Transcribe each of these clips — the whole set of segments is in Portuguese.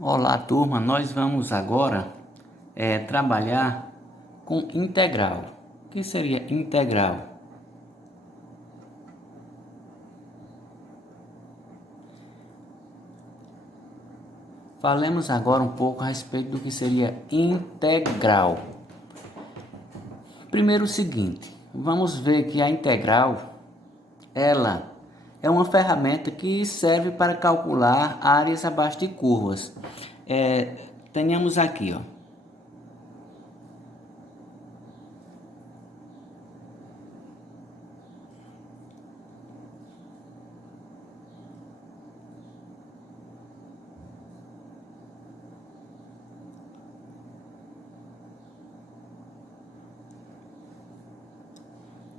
Olá, turma. Nós vamos agora trabalhar com integral. O que seria integral? Falemos agora um pouco a respeito do que seria integral. Primeiro o seguinte, vamos ver que a integral, ela é uma ferramenta que serve para calcular áreas abaixo de curvas. Tenhamos aqui, ó,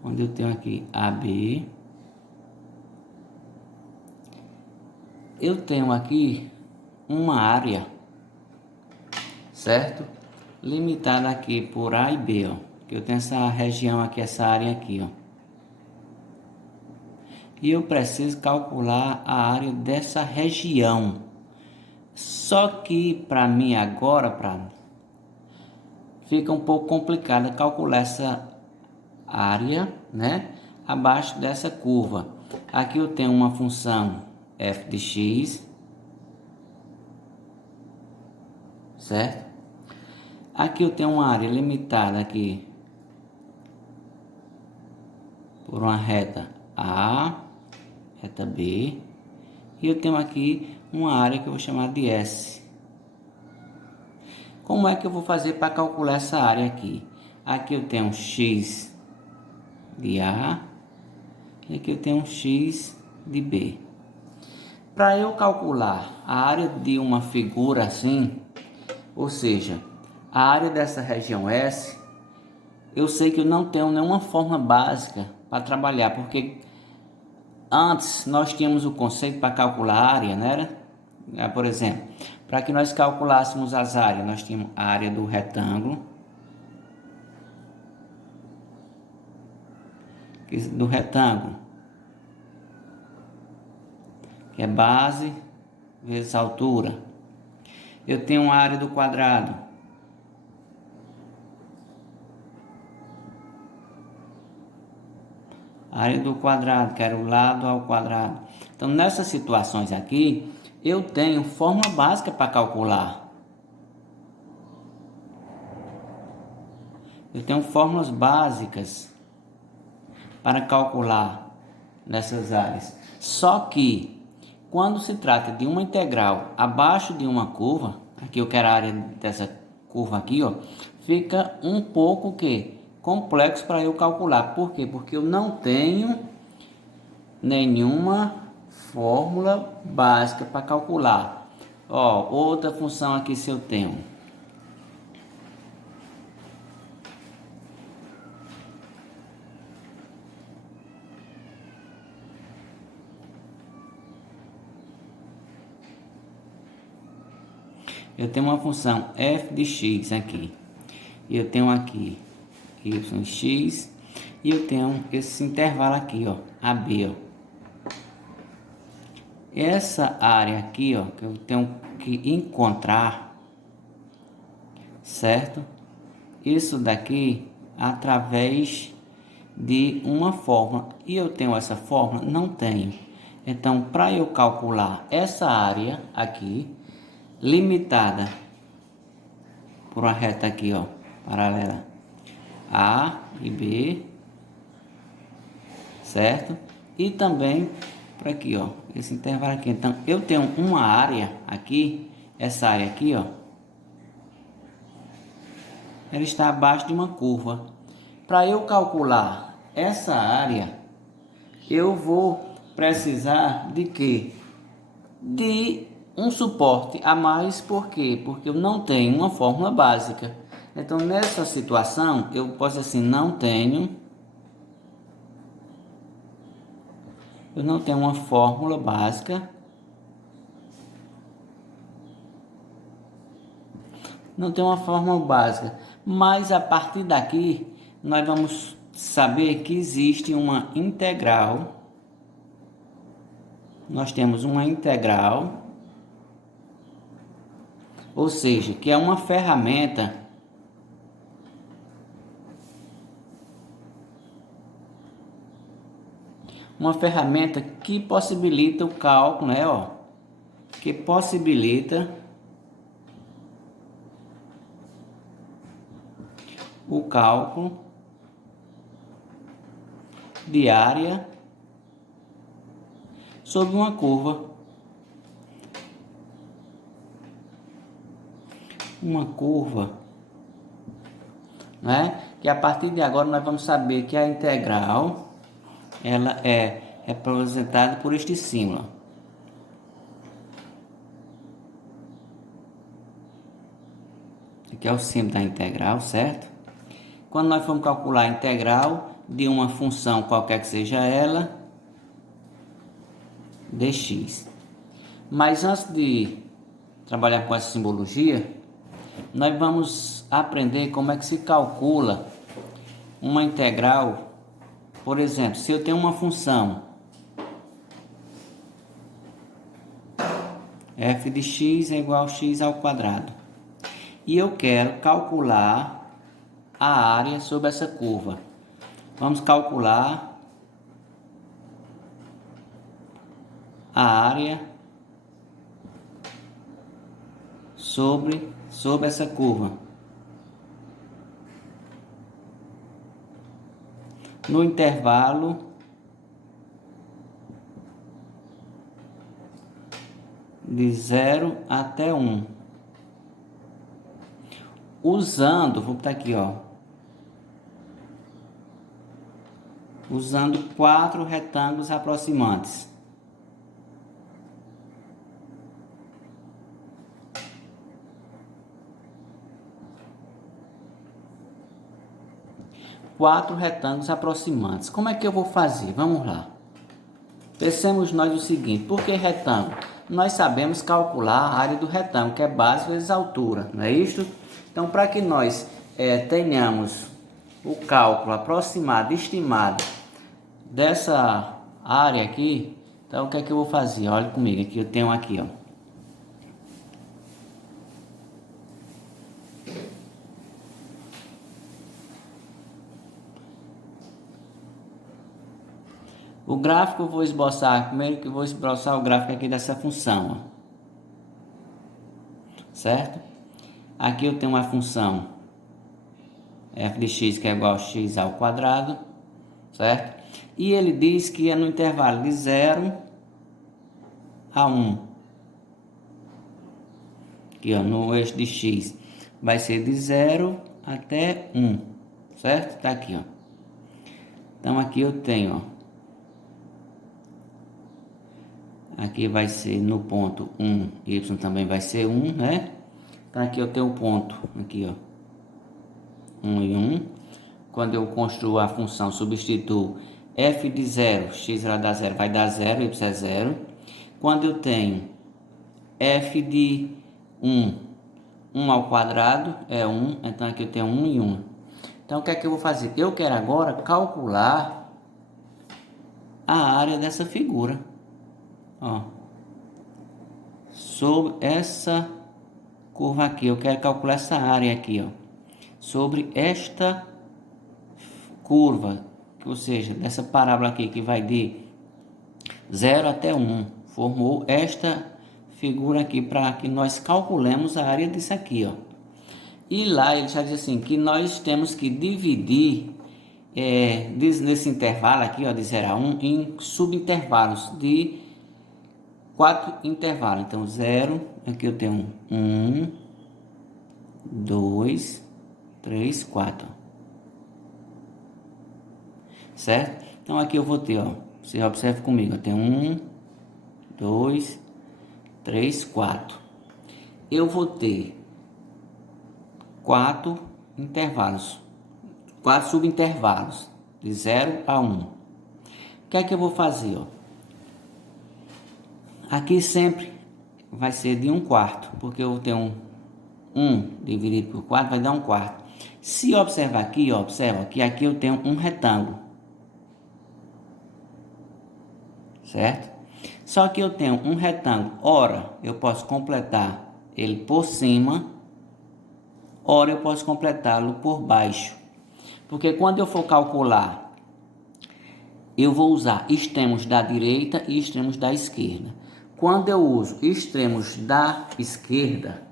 onde eu tenho aqui AB. Eu tenho aqui uma área, certo? Limitada aqui por A e B, ó. Que eu tenho essa região aqui, essa área aqui, ó. E eu preciso calcular a área dessa região. Só que para mim agora, fica um pouco complicado calcular essa área, né? Abaixo dessa curva. Aqui eu tenho uma função f de x, certo? Aqui eu tenho uma área limitada aqui por uma reta A, reta B, e eu tenho aqui uma área que eu vou chamar de S. Como é que eu vou fazer para calcular essa área aqui? Aqui eu tenho x de A e aqui eu tenho um x de B. Para eu calcular a área de uma figura assim, ou seja, a área dessa região S, eu sei que eu não tenho nenhuma fórmula básica para trabalhar, porque antes nós tínhamos o conceito para calcular a área, né? Por exemplo, para que nós calculássemos as áreas, nós tínhamos a área do retângulo, que é base vezes altura. Eu tenho a área do quadrado, que era o lado ao quadrado. Então, nessas situações aqui, eu tenho fórmula básica para calcular. Eu tenho fórmulas básicas para calcular nessas áreas. Só que, quando se trata de uma integral abaixo de uma curva, aqui eu quero a área dessa curva aqui, ó, fica um pouco complexo para eu calcular. Por quê? Porque eu não tenho nenhuma fórmula básica para calcular. Ó, outra função aqui, se eu tenho uma função f de x aqui, e eu tenho aqui yx, e eu tenho esse intervalo aqui, ó, AB, ó. Essa área aqui, ó, que eu tenho que encontrar, certo? Isso daqui através de uma fórmula. E eu tenho essa fórmula? Não tenho. Então, para eu calcular essa área aqui, limitada por uma reta aqui, ó, paralela A e B, certo? E também por aqui, ó, esse intervalo aqui. Então, eu tenho uma área aqui, essa área aqui, ó, ela está abaixo de uma curva. Para eu calcular essa área, eu vou precisar de quê? De um suporte a mais. Por quê? Porque eu não tenho uma fórmula básica. Então, nessa situação, eu posso assim, eu não tenho uma fórmula básica. Não tem uma fórmula básica, mas a partir daqui nós vamos saber que existe uma integral. Nós temos uma integral Ou seja, que é uma ferramenta que possibilita o cálculo, né, ó, que possibilita o cálculo de área sobre uma curva. Uma curva, né? Que a partir de agora nós vamos saber que a integral ela é representada por este símbolo. Aqui é o símbolo da integral, certo? Quando nós formos calcular a integral de uma função qualquer que seja ela, dx. Mas antes de trabalhar com essa simbologia, nós vamos aprender como é que se calcula uma integral. Por exemplo, se eu tenho uma função f de x é igual a x ao quadrado e eu quero calcular a área sobre essa curva, vamos calcular a área sobre essa curva. No intervalo de 0 até 1. Usando, vou botar aqui, ó. Usando 4 retângulos aproximantes. Quatro retângulos aproximantes. Como é que eu vou fazer? Vamos lá. Pensemos nós o seguinte, por que retângulo? Nós sabemos calcular a área do retângulo, que é base vezes altura, não é isso? Então, para que nós tenhamos o cálculo aproximado, estimado dessa área aqui, então o que é que eu vou fazer? Olha comigo, aqui eu tenho aqui, ó. O gráfico eu vou esboçar, primeiro que eu vou esboçar o gráfico aqui dessa função, ó. Certo? Aqui eu tenho uma função f de x que é igual a x ao quadrado, certo? E ele diz que é no intervalo de 0 a 1. Aqui, ó, no eixo de x vai ser de 0 até 1, certo? Tá aqui, ó. Então aqui eu tenho, ó. Aqui vai ser no ponto 1, y também vai ser 1, né? Então aqui eu tenho o ponto, aqui, ó, 1 e 1. Quando eu construo a função, substituo f de 0, x vai dar 0, vai dar 0, y é 0. Quando eu tenho f de 1, 1 ao quadrado é 1, então aqui eu tenho 1 e 1. Então o que é que eu vou fazer? Eu quero agora calcular a área dessa figura. Ó, sobre essa curva aqui, eu quero calcular essa área aqui, ó, sobre esta curva, ou seja, dessa parábola aqui que vai de 0 até 1, formou esta figura aqui para que nós calculemos a área disso aqui, ó. E lá ele já diz assim, que nós temos que dividir nesse intervalo aqui, ó, de 0 a 1, em subintervalos de 4 intervalos. Então 0, aqui eu tenho 1, 2, 3, 4. Certo? Então aqui eu vou ter, ó, você observa comigo, eu tenho 1, 2, 3, 4. Eu vou ter 4 intervalos, 4 subintervalos, de 0 a 1. O que é que eu vou fazer, ó? Aqui sempre vai ser de 1/4, porque eu tenho 1 dividido por 4 vai dar 1/4. Se observar aqui, ó, observa que aqui eu tenho um retângulo, certo? Só que eu tenho um retângulo, ora eu posso completar ele por cima, ora eu posso completá-lo por baixo. Porque quando eu for calcular, eu vou usar extremos da direita e extremos da esquerda. Quando eu uso extremos da esquerda,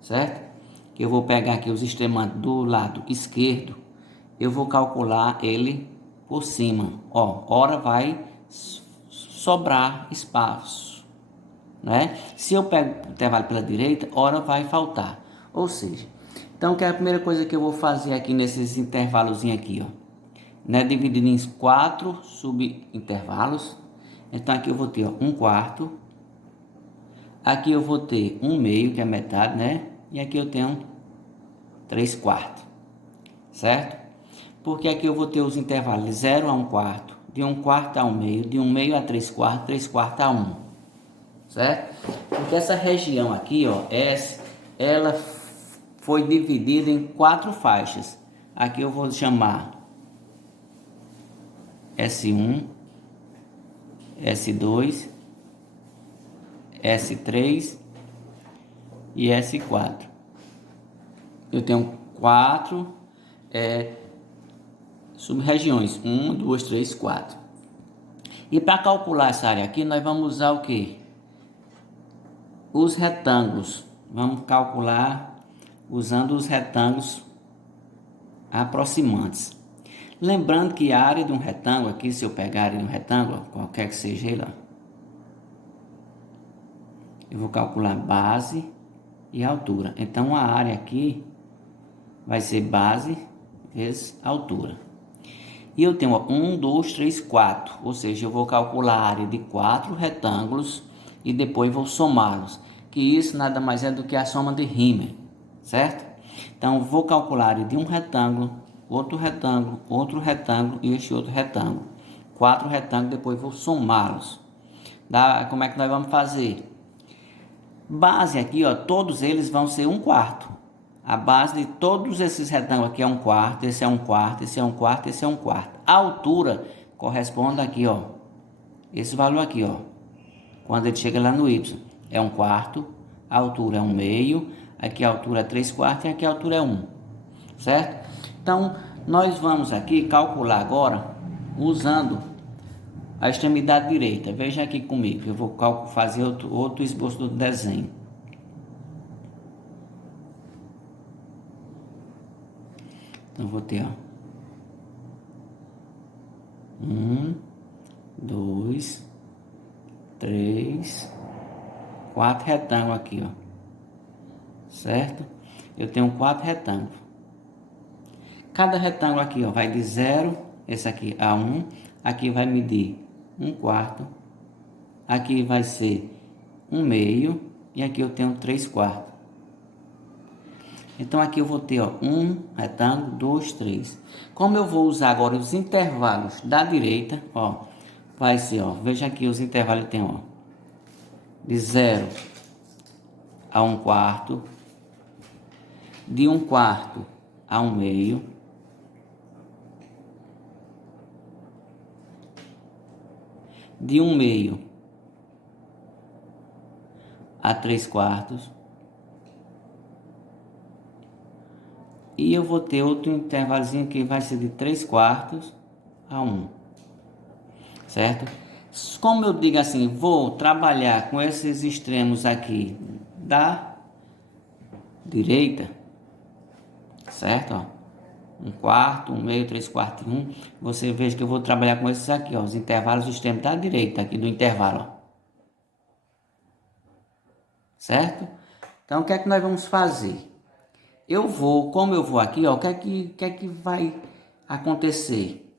certo? Que eu vou pegar aqui os extremos do lado esquerdo, eu vou calcular ele por cima. Ó, ora vai sobrar espaço, né? Se eu pego o intervalo pela direita, ora vai faltar. Ou seja, então que é a primeira coisa que eu vou fazer aqui nesses intervalos aqui, ó, né? Dividido em 4 subintervalos. Então aqui eu vou ter, ó, 1/4. Aqui eu vou ter 1/2, que é metade, né? E aqui eu tenho 3/4, certo? Porque aqui eu vou ter os intervalos de 0 a 1/4, de 1/4 a 1/2, de 1/2 a 3/4, 3/4 a 1, certo? Porque essa região aqui, ó, ela foi dividida em 4 faixas. Aqui eu vou chamar S1, S2, S3 e S4. Eu tenho 4 sub-regiões, 1, 2, 3, 4. E para calcular essa área aqui, nós vamos usar o que? Os retângulos. Vamos calcular usando os retângulos aproximantes. Lembrando que a área de um retângulo aqui, se eu pegar a área de um retângulo, qualquer que seja ele, eu vou calcular base e altura. Então a área aqui vai ser base vezes altura. E eu tenho 1, 2, 3, 4. Ou seja, eu vou calcular a área de 4 retângulos e depois vou somá-los. Que isso nada mais é do que a soma de Riemann, certo? Então vou calcular a área de um retângulo, outro retângulo e este outro retângulo. 4 retângulos, depois vou somá-los. Como é que nós vamos fazer? Base aqui, ó, todos eles vão ser 1/4. A base de todos esses retângulos aqui é 1/4, esse é 1/4, esse é 1/4, esse é 1/4. A altura corresponde aqui, ó, esse valor aqui, ó, quando ele chega lá no Y, é 1/4, a altura é 1/2, aqui a altura é 3/4 e aqui a altura é 1, certo? Então, nós vamos aqui calcular agora, usando a extremidade direita. Veja aqui comigo, eu vou fazer outro esboço do desenho. Então, vou ter, ó, 1, 2, 3, 4 retângulos aqui, ó, certo? Eu tenho 4 retângulos. Cada retângulo aqui, ó, vai de 0, esse aqui a 1, aqui vai medir 1/4, aqui vai ser 1/2 e aqui eu tenho 3/4. Então aqui eu vou ter, ó, um retângulo, 2, 3. Como eu vou usar agora os intervalos da direita, ó, vai ser, ó, veja aqui os intervalos tem, ó, de 0 a 1/4, de 1/4 a 1/2, de 1/2 a 3/4, e eu vou ter outro intervalozinho que vai ser de 3/4 a 1, certo? Como eu digo assim, vou trabalhar com esses extremos aqui da direita, certo? Ó, 1/4, 1/2, 3/4 e 1. Você veja que eu vou trabalhar com esses aqui, ó, os intervalos do extremo da direita aqui do intervalo, ó. Certo? Então o que é que nós vamos fazer? Como eu vou aqui, ó, o que é que vai acontecer?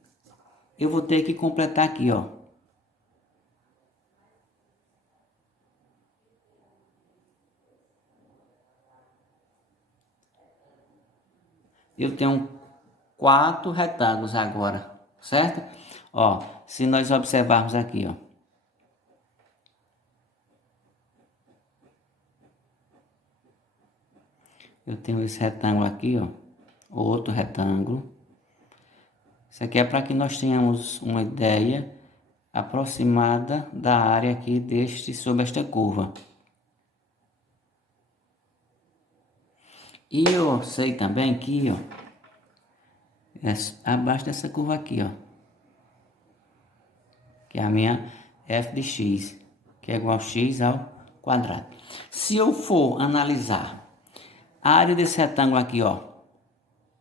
Eu vou ter que completar aqui, ó. Eu tenho 4 retângulos agora, certo? Ó, se nós observarmos aqui, ó. Eu tenho esse retângulo aqui, ó. Outro retângulo. Isso aqui é para que nós tenhamos uma ideia aproximada da área aqui sobre esta curva. E eu sei também que, ó, é abaixo dessa curva aqui, ó, que é a minha f de x, que é igual a x ao quadrado. Se eu for analisar a área desse retângulo aqui, ó,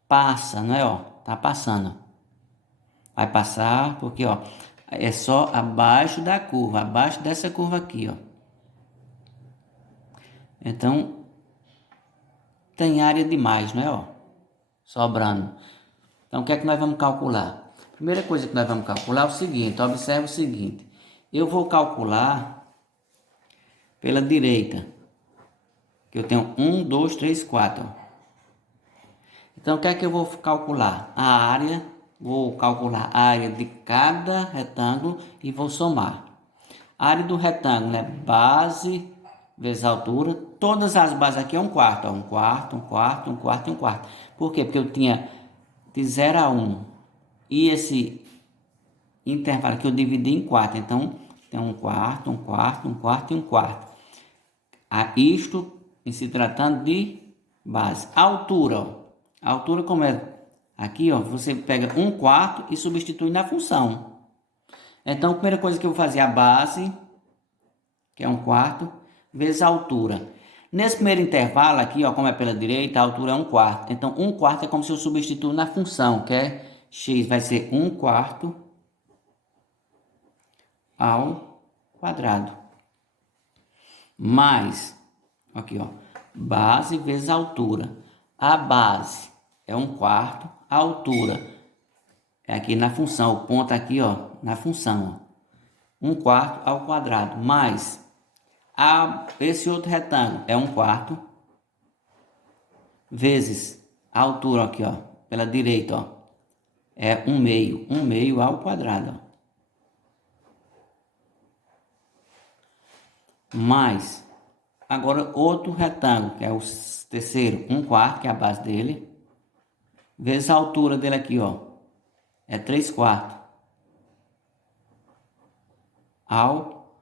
passa, não é, ó, tá passando. Vai passar porque, ó, é só abaixo da curva, abaixo dessa curva aqui, ó. Então, tem área demais, não é, ó, sobrando. Então, o que é que nós vamos calcular? Primeira coisa que nós vamos calcular é o seguinte, observe o seguinte. Eu vou calcular pela direita, que eu tenho 1, 2, 3, 4. Então, o que é que eu vou calcular? A área, vou calcular a área de cada retângulo e vou somar. A área do retângulo é base vezes altura. Todas as bases aqui é um quarto, ó, um quarto, um quarto, um quarto e um quarto. Por quê? Porque eu tinha de 0 a 1 e esse intervalo que eu dividi em 4. Então, tem um quarto, um quarto, um quarto e um quarto. Isto em se tratando de base. A altura, ó. A altura como é? Aqui, ó, você pega um quarto e substitui na função. Então, a primeira coisa que eu vou fazer é a base, que é um quarto, vezes a altura. Nesse primeiro intervalo aqui, ó, como é pela direita, a altura é um quarto. Então, um quarto é como se eu substituo na função, que é x vai ser um quarto ao quadrado. Mais, aqui, ó, base vezes altura. A base é um quarto, a altura é aqui na função, o ponto aqui, ó, na função, ó. Um quarto ao quadrado, mais esse outro retângulo é um quarto, vezes a altura aqui, ó, pela direita, ó, é um meio ao quadrado, ó. Mais, agora outro retângulo, que é o terceiro, um quarto, que é a base dele, vezes a altura dele aqui, ó, é 3 quartos ao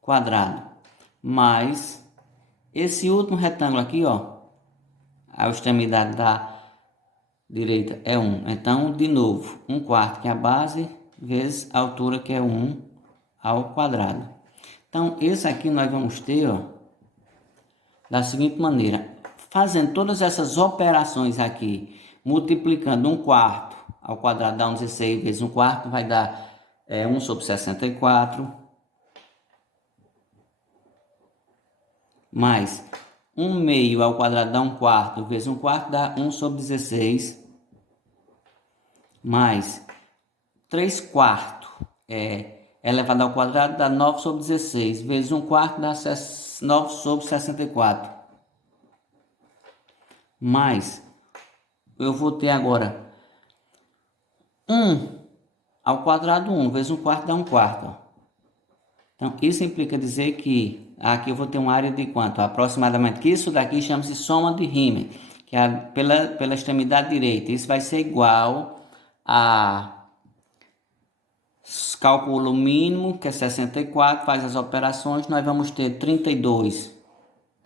quadrado, mais esse último retângulo aqui, ó, a extremidade da direita é 1. Então, de novo, um quarto, que é a base, vezes a altura, que é 1 ao quadrado. Então, esse aqui nós vamos ter, ó, da seguinte maneira. Fazendo todas essas operações aqui, multiplicando um quarto ao quadrado dá 16 vezes um quarto, vai dar 1 sobre 64. Mais 1 meio ao quadrado dá um quarto, vezes um quarto dá 1 sobre 16. Mais 3 quartos elevado ao quadrado dá 9 sobre 16, vezes um quarto dá 9 sobre 64. Mais, eu vou ter agora 1 ao quadrado, 1, vezes um quarto dá um quarto. Ó. Então, isso implica dizer que aqui eu vou ter uma área de quanto? Aproximadamente, que isso daqui chama-se soma de Riemann, que é pela extremidade direita. Isso vai ser igual a cálculo mínimo, que é 64, faz as operações, nós vamos ter 32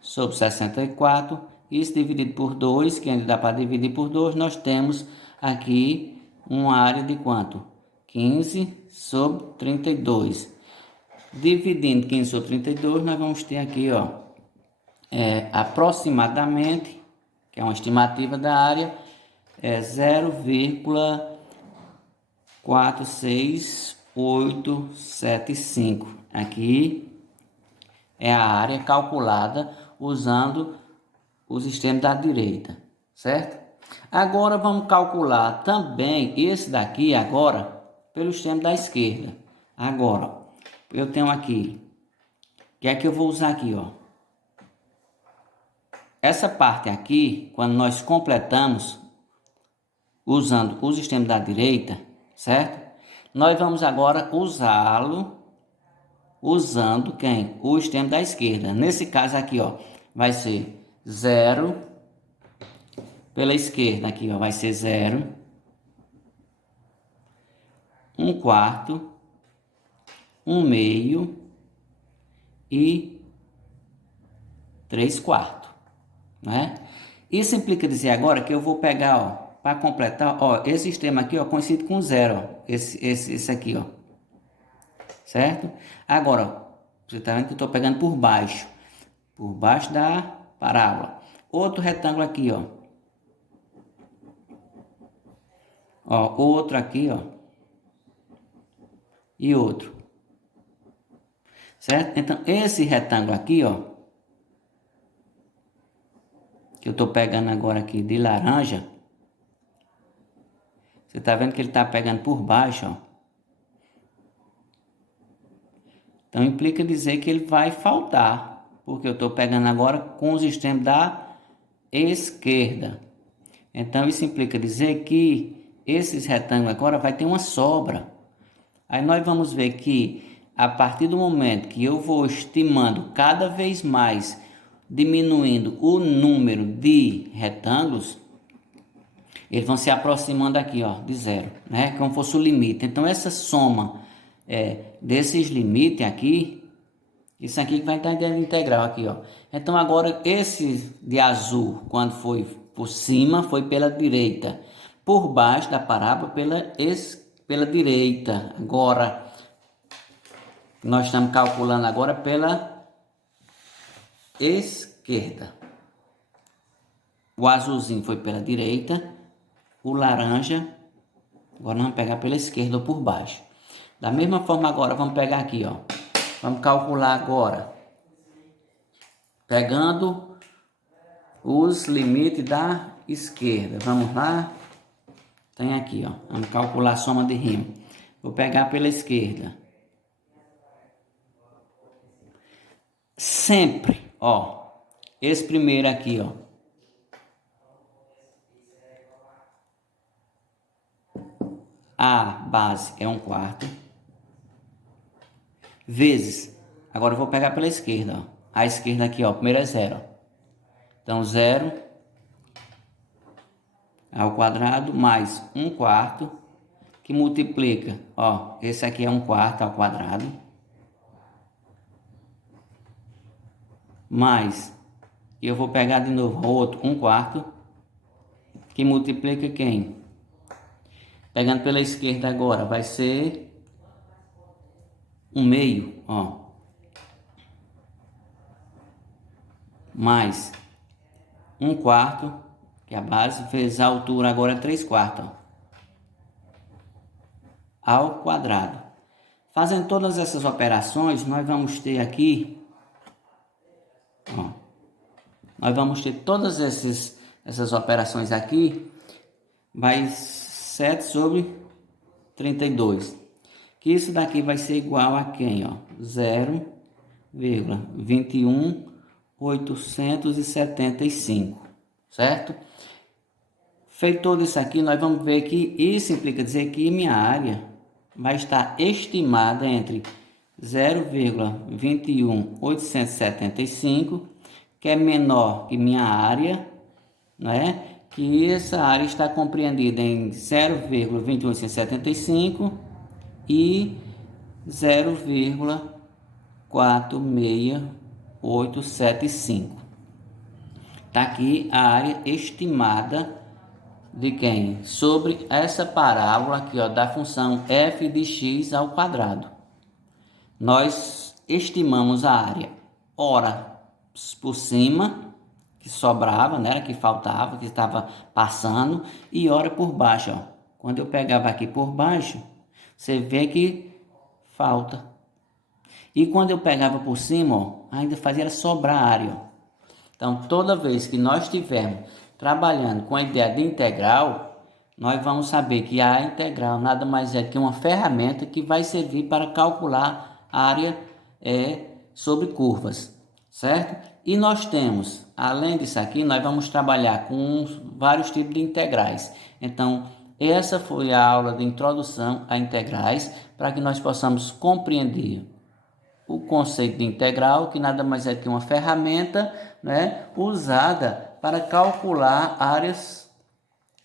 sobre 64, isso dividido por 2, que ainda dá para dividir por 2, nós temos aqui uma área de quanto? 15 sobre 32. Dividindo 15 sobre 32, nós vamos ter aqui, ó, aproximadamente, que é uma estimativa da área, 0,46875. Aqui é a área calculada usando os extremos da direita, certo? Agora vamos calcular também esse daqui agora pelo extremo da esquerda. Agora, eu tenho aqui, o que é que eu vou usar aqui, ó? Essa parte aqui, quando nós completamos usando os extremos da direita, certo? Nós vamos agora usá-lo usando quem? O extremo da esquerda. Nesse caso aqui, ó, vai ser 0 pela esquerda aqui, ó, vai ser 0, 1 quarto, 1 meio e 3 quartos, né? Isso implica dizer agora que eu vou pegar, ó, para completar, ó, esse extremo aqui, ó, coincide com zero, ó, esse aqui, ó, certo? Agora, ó, você está vendo que eu estou pegando por baixo da parábola. Outro retângulo aqui, ó. Ó, outro aqui, ó. E outro. Certo? Então, esse retângulo aqui, ó, que eu estou pegando agora aqui de laranja, você está vendo que ele está pegando por baixo, ó. Então, implica dizer que ele vai faltar, porque eu estou pegando agora com os extremos da esquerda. Então, isso implica dizer que esses retângulos agora vai ter uma sobra. Aí nós vamos ver que a partir do momento que eu vou estimando cada vez mais, diminuindo o número de retângulos, eles vão se aproximando aqui, ó, de zero, né? Como fosse o limite. Então essa soma desses limites aqui, isso aqui vai dar ideia de integral aqui, ó. Então agora esse de azul, quando foi por cima, foi pela direita, por baixo da parábola pela direita. Agora nós estamos calculando agora pela esquerda. O azulzinho foi pela direita, o laranja, agora nós vamos pegar pela esquerda ou por baixo. Da mesma forma agora, vamos pegar aqui, ó. Vamos calcular agora, pegando os limites da esquerda. Vamos lá. Tem aqui, ó. Vamos calcular a soma de rima. Vou pegar pela esquerda. Sempre, ó. Esse primeiro aqui, ó. A base é 1/4. Vezes. Agora eu vou pegar pela esquerda, ó. A esquerda aqui, ó. Primeiro é 0. Então, 0 ao quadrado mais 1/4, que multiplica, ó, esse aqui é 1/4 ao quadrado, mais, eu vou pegar de novo outro 1/4, que multiplica quem? Pegando pela esquerda agora, vai ser 1/2, ó, mais 1/4, que é a base, vezes a altura agora é 3/4, ó, ao quadrado. Fazendo todas essas operações, nós vamos ter aqui, ó, nós vamos ter todas essas operações aqui, vai 7/32. Que isso daqui vai ser igual a quem, ó? 0,21875, certo? Feito tudo isso aqui, nós vamos ver que isso implica dizer que minha área vai estar estimada entre 0,21875, que é menor que minha área, né? Que essa área está compreendida em 0,21875 e 0,46875. Está aqui a área estimada de quem? Sobre essa parábola aqui, ó, da função f de x ao quadrado. Nós estimamos a área, ora por cima, que sobrava, né, que faltava, que estava passando, e ora por baixo, ó. Quando eu pegava aqui por baixo, você vê que falta. E quando eu pegava por cima, ó, ainda fazia sobrar a área, ó. Então, toda vez que nós estivermos trabalhando com a ideia de integral, nós vamos saber que a integral nada mais é que uma ferramenta que vai servir para calcular a área sobre curvas, certo? E nós temos, além disso aqui, nós vamos trabalhar com vários tipos de integrais. Então, essa foi a aula de introdução a integrais, para que nós possamos compreender o conceito de integral, que nada mais é que uma ferramenta, né, usada para calcular áreas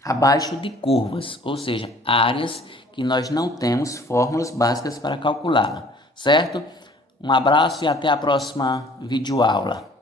abaixo de curvas, ou seja, áreas que nós não temos fórmulas básicas para calcular, certo? Um abraço e até a próxima videoaula.